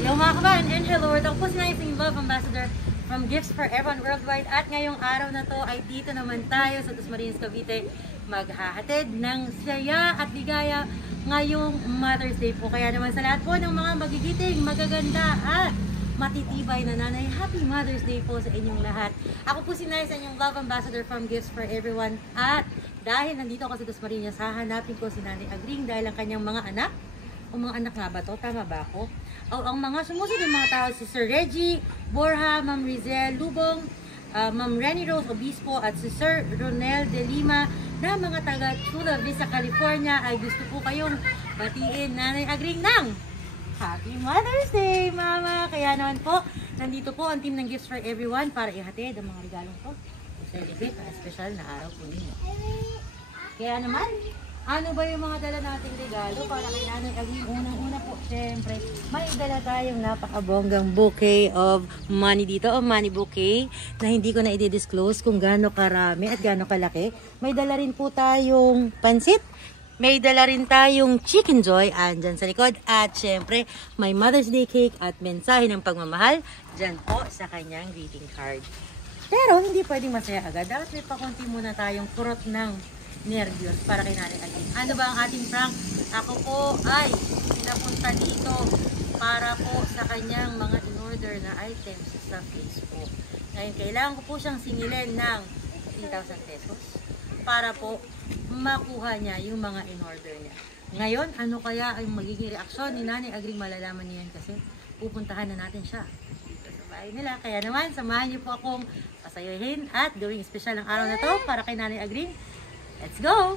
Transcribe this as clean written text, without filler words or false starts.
Hello mga kaban, and hello, ito po si Naising Love Ambassador from Gifts for Everyone Worldwide. At ngayong araw na to ay dito naman tayo sa Dasmariñas, Cavite, maghahatid ng saya at ligaya ngayong Mother's Day po. Kaya naman sa lahat po ng mga magigiting, magaganda at matitibay na nanay, Happy Mother's Day po sa inyong lahat. Ako po si Nais, inyong Love Ambassador from Gifts for Everyone. At dahil nandito ako sa Dasmariñas, hahanapin ko si Nanay Agring dahil ang kanyang mga anak, o mga anak nga ba to? Tama ba ako? O ang mga sumusunod ng mga tao, si Sir Reggie Borja, Ma'am Rizel Lubong, Ma'am Renny Rose Obispo, at si Sir Ronel De Lima na mga taga Chula Vista, California, ay gusto po kayong batiin Nanay Agring ng Happy Mother's Day, Mama! Kaya naman po, nandito po ang team ng Gifts for Everyone para ihatid ang mga regalong to. Celebrate ang special na araw po ninyo. Kaya naman, ano ba yung mga dala nating regalo para kay Nanay Agring? Unang-una po, syempre, may dala tayong napakabonggang bouquet of money dito, o money bouquet, na hindi ko na i-disclose kung gaano karami at gaano kalaki. May dala rin po tayong pansit, may dala rin tayong Chicken Joy, andyan sa likod, at syempre, may Mother's Day cake at mensahe ng pagmamahal, dyan po sa kanyang greeting card. Pero hindi pwedeng masaya agad, dapat may pakunti muna tayong kurot ng nervyos para kay Nanay Agring. Ano ba ang ating prank? Ako po ay pinapunta dito para po sa kanyang mga in-order na items sa Facebook. Ngayon, kailangan ko po siyang singilin ng 3,000 pesos para po makuha niya yung mga in-order niya. Ngayon, ano kaya ay magiging reaksyon ni Nanay Agring? Malalaman niya yan kasi pupuntahan na natin siya dito sa bahay nila. Kaya naman, samahan niyo po akong pasayahin at gawing espesyal ang araw na to para kay Nanay Agring. Let's go!